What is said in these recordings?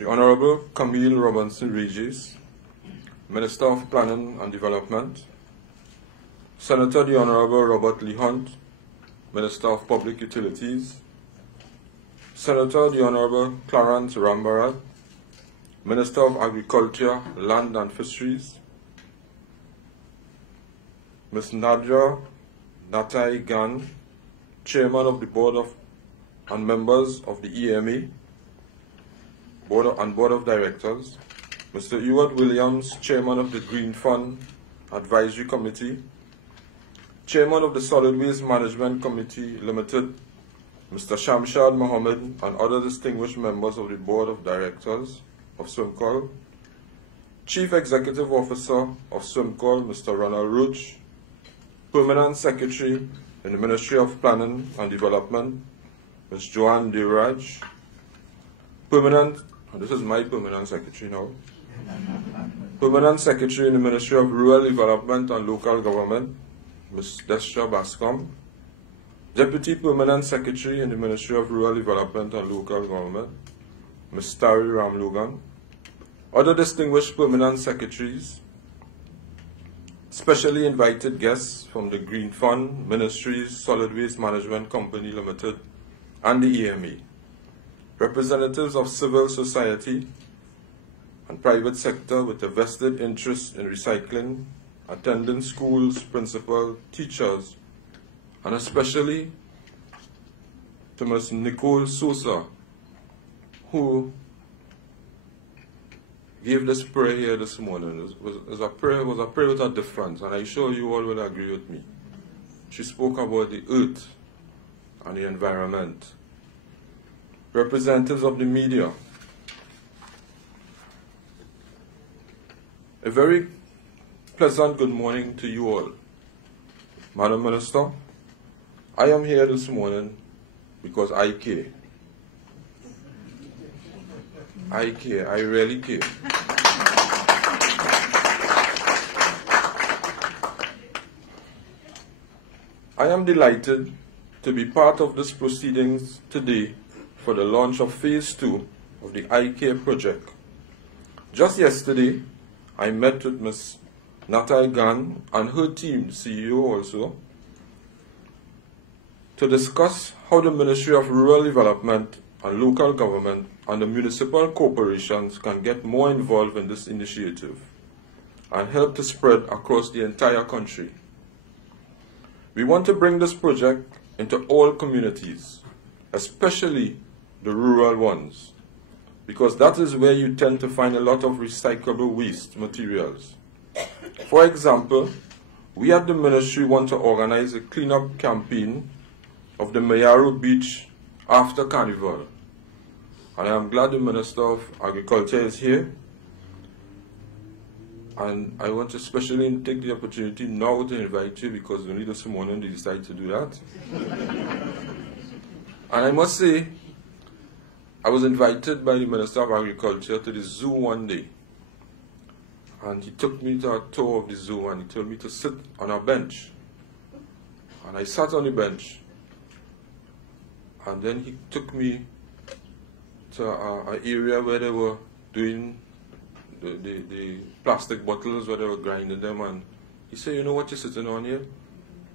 The Honourable Camille Robinson Regis, Minister of Planning and Development, Senator the Honourable Robert Lee Hunt, Minister of Public Utilities, Senator the Honourable Clarence Rambarat, Minister of Agriculture, Land and Fisheries, Ms. Nadia Natai Gan, Chairman of the Board of and members of the EMA, Board of Directors, Mr. Ewart Williams, Chairman of the Green Fund Advisory Committee, Chairman of the Solid Waste Management Committee Limited, Mr. Shamshad Mohammed, and other distinguished members of the Board of Directors of SWIMCOL, Chief Executive Officer of SWIMCOL, Mr. Ronald Roach, Permanent Secretary in the Ministry of Planning and Development, Ms. Joanne Deiraj, this is my Permanent Secretary now, Permanent Secretary in the Ministry of Rural Development and Local Government, Ms. Destra Bascom, Deputy Permanent Secretary in the Ministry of Rural Development and Local Government, Ms. Tari Ramlogan, other distinguished Permanent Secretaries, specially invited guests from the Green Fund, Ministries, Solid Waste Management Company Limited, and the EMA, representatives of civil society and private sector with a vested interest in recycling, attending schools, principals, teachers, and especially to Ms. Nicole Sosa, who gave this prayer here this morning. It was a prayer with a difference, and I'm sure you all will agree with me. She spoke about the earth and the environment. Representatives of the media, a very pleasant good morning to you all. Madam Minister, I am here this morning because I care. I care, I really care. I am delighted to be part of this proceedings today for the launch of Phase 2 of the iCare project. Just yesterday, I met with Ms. Natai Gan and her team, the CEO also, to discuss how the Ministry of Rural Development and Local Government and the municipal corporations can get more involved in this initiative and help to spread across the entire country. We want to bring this project into all communities, especially the rural ones, because that is where you tend to find a lot of recyclable waste materials. For example, we at the ministry want to organize a cleanup campaign of the Mayaro Beach after Carnival. And I am glad the Minister of Agriculture is here. And I want to especially take the opportunity now to invite you, because only this morning they decided to do that. And I must say, I was invited by the Minister of Agriculture to the zoo one day. And he took me to a tour of the zoo and he told me to sit on a bench. And I sat on the bench. And then he took me to an area where they were doing the plastic bottles, where they were grinding them. And he said, "You know what you're sitting on here?"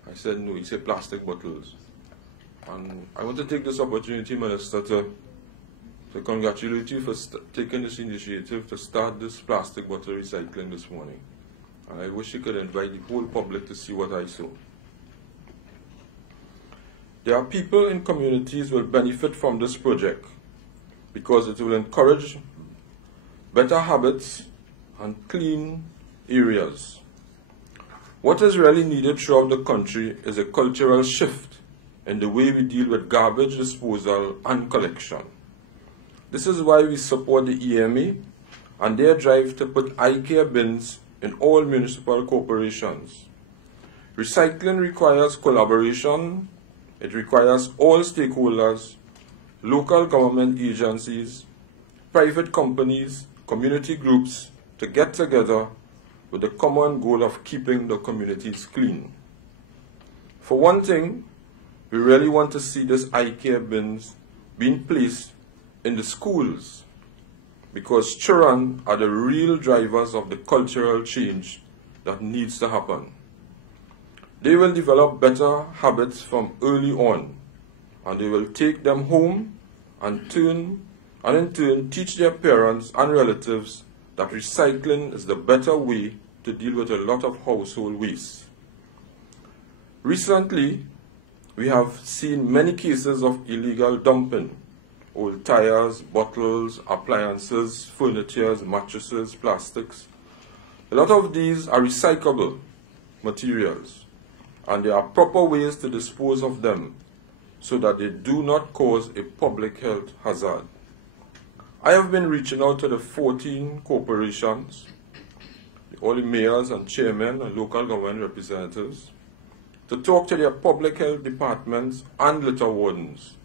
I said, "No." He said, "Plastic bottles." And I want to take this opportunity, Minister, to congratulate you for taking this initiative to start this plastic bottle recycling this morning. And I wish you could invite the whole public to see what I saw. There are people in communities who will benefit from this project because it will encourage better habits and clean areas. What is really needed throughout the country is a cultural shift in the way we deal with garbage disposal and collection. This is why we support the EMA and their drive to put iCare bins in all municipal corporations. Recycling requires collaboration. It requires all stakeholders, local government agencies, private companies, community groups to get together with the common goal of keeping the communities clean. For one thing, we really want to see this iCare bins being placed in the schools, because children are the real drivers of the cultural change that needs to happen. They will develop better habits from early on, and they will take them home and in turn teach their parents and relatives that recycling is the better way to deal with a lot of household waste. Recently, we have seen many cases of illegal dumping. Old tires, bottles, appliances, furniture, mattresses, plastics. A lot of these are recyclable materials, and there are proper ways to dispose of them so that they do not cause a public health hazard. I have been reaching out to the 14 corporations, all the mayors and chairmen and local government representatives, to talk to their public health departments and litter wardens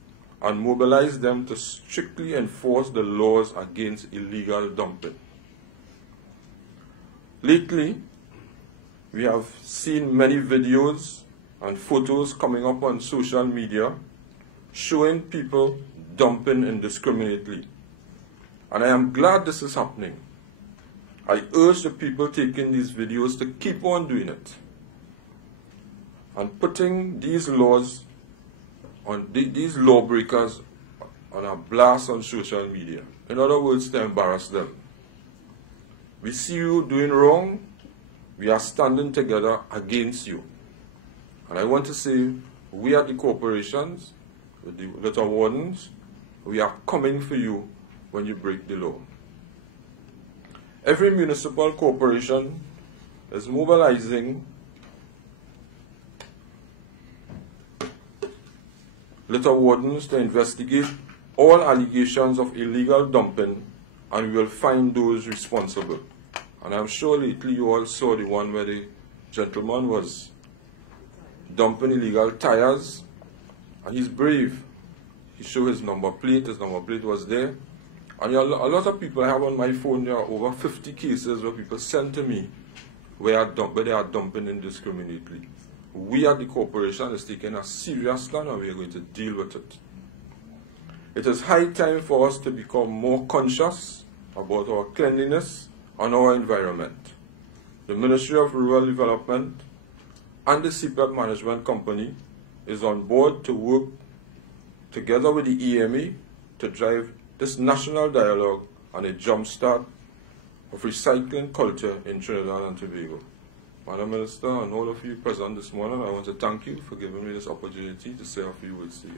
and mobilize them to strictly enforce the laws against illegal dumping. Lately, we have seen many videos and photos coming up on social media showing people dumping indiscriminately. And I am glad this is happening. I urge the people taking these videos to keep on doing it and putting these laws on these lawbreakers on a blast on social media. In other words, to embarrass them. We see you doing wrong, we are standing together against you. And I want to say, we at the corporations, with the litter wardens, we are coming for you when you break the law. Every municipal corporation is mobilizing litter wardens to investigate all allegations of illegal dumping, and we will find those responsible. And I'm sure lately you all saw the one where the gentleman was dumping illegal tires, and he's brave. He showed his number plate was there. And a lot of people I have on my phone, there are over 50 cases where people send to me where they are dumping indiscriminately. We at the corporation is taking a serious stand and we are going to deal with it. It is high time for us to become more conscious about our cleanliness and our environment. The Ministry of Rural Development and the CPEP Management Company is on board to work together with the EMA to drive this national dialogue and a jumpstart of recycling culture in Trinidad and Tobago. Madam Minister and all of you present this morning, I want to thank you for giving me this opportunity to say a few words to you.